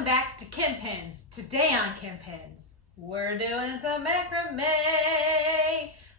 Welcome back to Kim Pins. Today on Kim Pins, we're doing some macrame.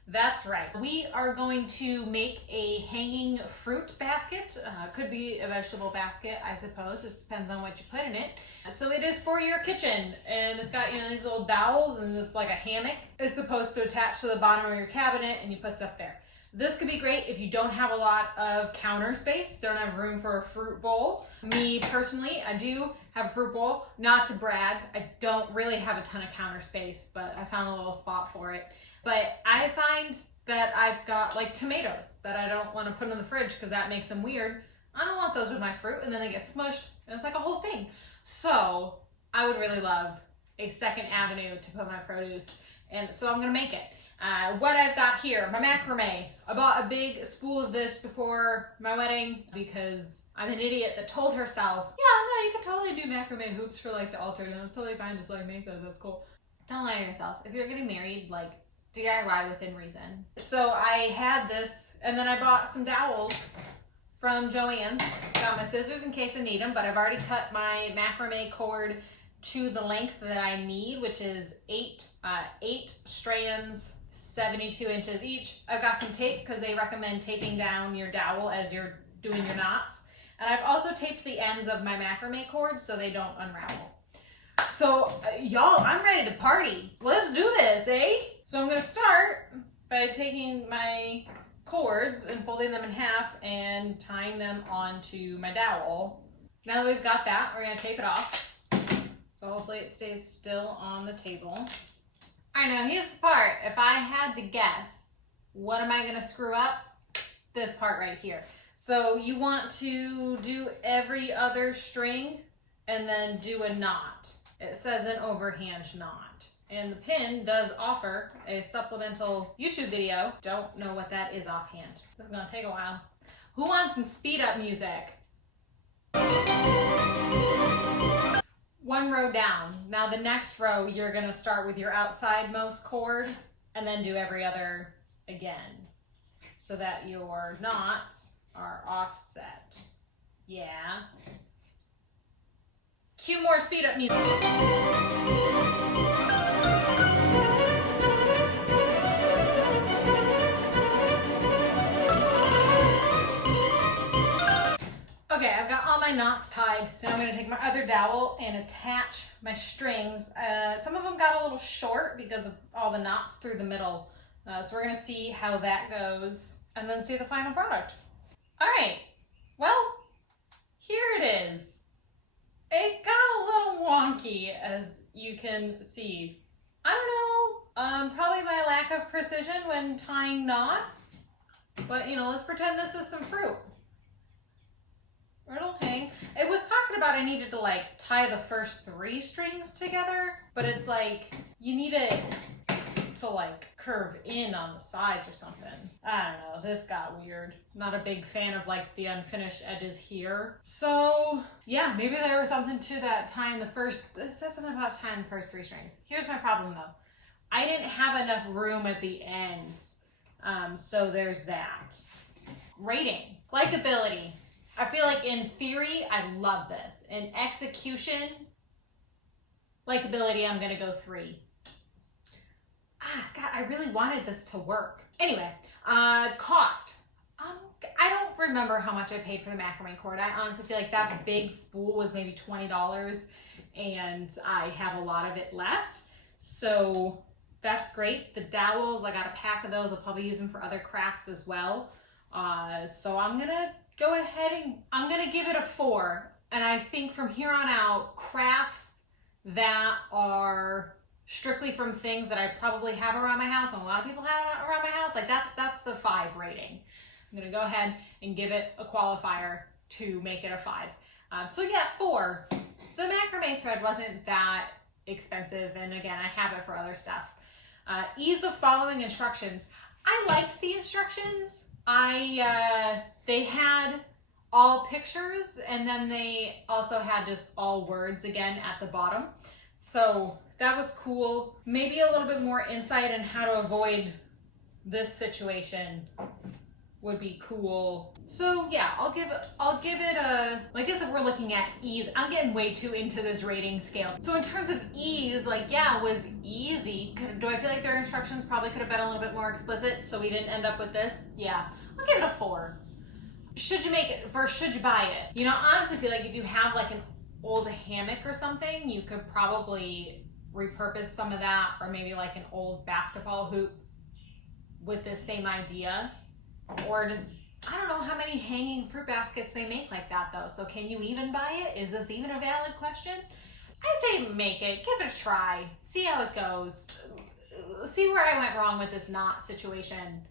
That's right. We are going to make a hanging fruit basket. Could be a vegetable basket, I suppose. Just depends on what you put in it. So it is for your kitchen, and it's got these little dowels, and it's like a hammock. It's supposed to attach to the bottom of your cabinet, and you put stuff there. This could be great if you don't have a lot of counter space, don't have room for a fruit bowl. Me personally, I do have a fruit bowl. Not to brag, I don't really have a ton of counter space, but I found a little spot for it. But I find that I've got like tomatoes that I don't want to put in the fridge because that makes them weird. I don't want those with my fruit, and then they get smushed, and it's like a whole thing. So I would really love a second avenue to put my produce, and so I'm gonna make it. What I've got here, my macrame. I bought a big spool of this before my wedding because I'm an idiot that told herself, yeah, no, you could totally do macrame hoops for like the altar, and it's totally fine, just like make those, that's cool. Don't lie to yourself. If you're getting married, like DIY within reason. So I had this, and then I bought some dowels from Joann's. Got my scissors in case I need them, but I've already cut my macrame cord to the length that I need, which is eight strands, 72 inches each. I've got some tape because they recommend taping down your dowel as you're doing your knots. And I've also taped the ends of my macrame cords so they don't unravel. So y'all, I'm ready to party. Let's do this, eh? So I'm gonna start by taking my cords and folding them in half and tying them onto my dowel. Now that we've got that, we're gonna tape it off. So hopefully it stays still on the table. All right, now here's the part. If I had to guess, what am I gonna screw up? This part right here. So you want to do every other string and then do a knot. It says an overhand knot. And the pin does offer a supplemental YouTube video. Don't know what that is offhand. This is gonna take a while. Who wants some speed up music? One row down. Now the next row, you're gonna start with your outsidemost cord and then do every other again so that your knots are offset. Yeah. Cue more speed up music. Okay, I've got all my knots tied. Now I'm gonna take my other dowel and attach my strings. Some of them got a little short because of all the knots through the middle. So we're gonna see how that goes and then see the final product. All right, well, here it is. It got a little wonky, as you can see. I don't know, probably my lack of precision when tying knots, but let's pretend this is some fruit. It'll hang. It was talking about I needed to like tie the first 3 strings together, but it's like you need it to like curve in on the sides or something. I don't know, this got weird. Not a big fan of like the unfinished edges here. So yeah, maybe there was something to that tying the first, it says something about tying the first 3 strings. Here's my problem though. I didn't have enough room at the ends. So there's that. Rating, likability. I feel like in theory, I love this. In execution, likability, I'm gonna go 3. God, I really wanted this to work. Anyway, cost. I don't remember how much I paid for the macrame cord. I honestly feel like that big spool was maybe $20 and I have a lot of it left. So that's great. The dowels, I got a pack of those. I'll probably use them for other crafts as well. So I'm gonna go ahead and I'm gonna give it a 4. And I think from here on out, crafts that are strictly from things that I probably have around my house, and a lot of people have around my house, like that's the 5 rating. I'm gonna go ahead and give it a qualifier to make it a 5. So yeah, 4. The macrame thread wasn't that expensive, and again, I have it for other stuff. Ease of following instructions. I liked the instructions. They had all pictures, and then they also had just all words again at the bottom. So that was cool. Maybe a little bit more insight on how to avoid this situation would be cool. So yeah, I'll give it a, I guess if we're looking at ease, I'm getting way too into this rating scale. So in terms of ease, like, yeah, it was easy. Do I feel like their instructions probably could have been a little bit more explicit so we didn't end up with this? Yeah, I'll give it a 4. Should you make it versus should you buy it? You know, I honestly feel like if you have like an old hammock or something, you could probably repurpose some of that, or maybe like an old basketball hoop with the same idea. Or just, I don't know how many hanging fruit baskets they make like that though. So can you even buy it? Is this even a valid question? I say make it, give it a try, see how it goes, see where I went wrong with this knot situation,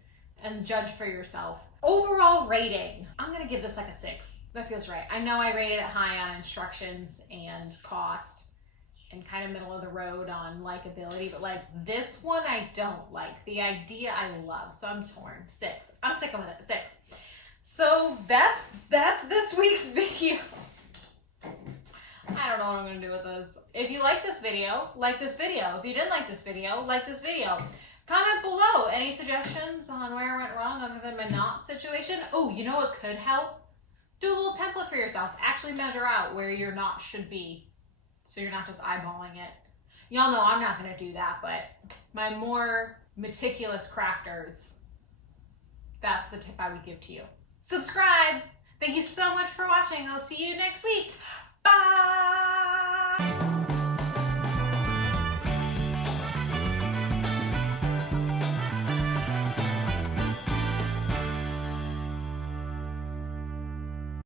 and judge for yourself. Overall rating, I'm gonna give this like a 6. That feels right. I know I rated it high on instructions and cost, and kind of middle of the road on likability, but like this one I don't like. The idea I love, so I'm torn. 6. I'm sticking with it. 6. So that's this week's video. I don't know what I'm gonna do with this. If you like this video, like this video. If you didn't like this video, like this video. Comment below any suggestions on where I went wrong other than my knot situation. Oh, you know what could help? Do a little template for yourself. Actually measure out where your knot should be, so you're not just eyeballing it. Y'all know I'm not gonna do that, but my more meticulous crafters, that's the tip I would give to you. Subscribe. Thank you so much for watching. I'll see you next week. Bye.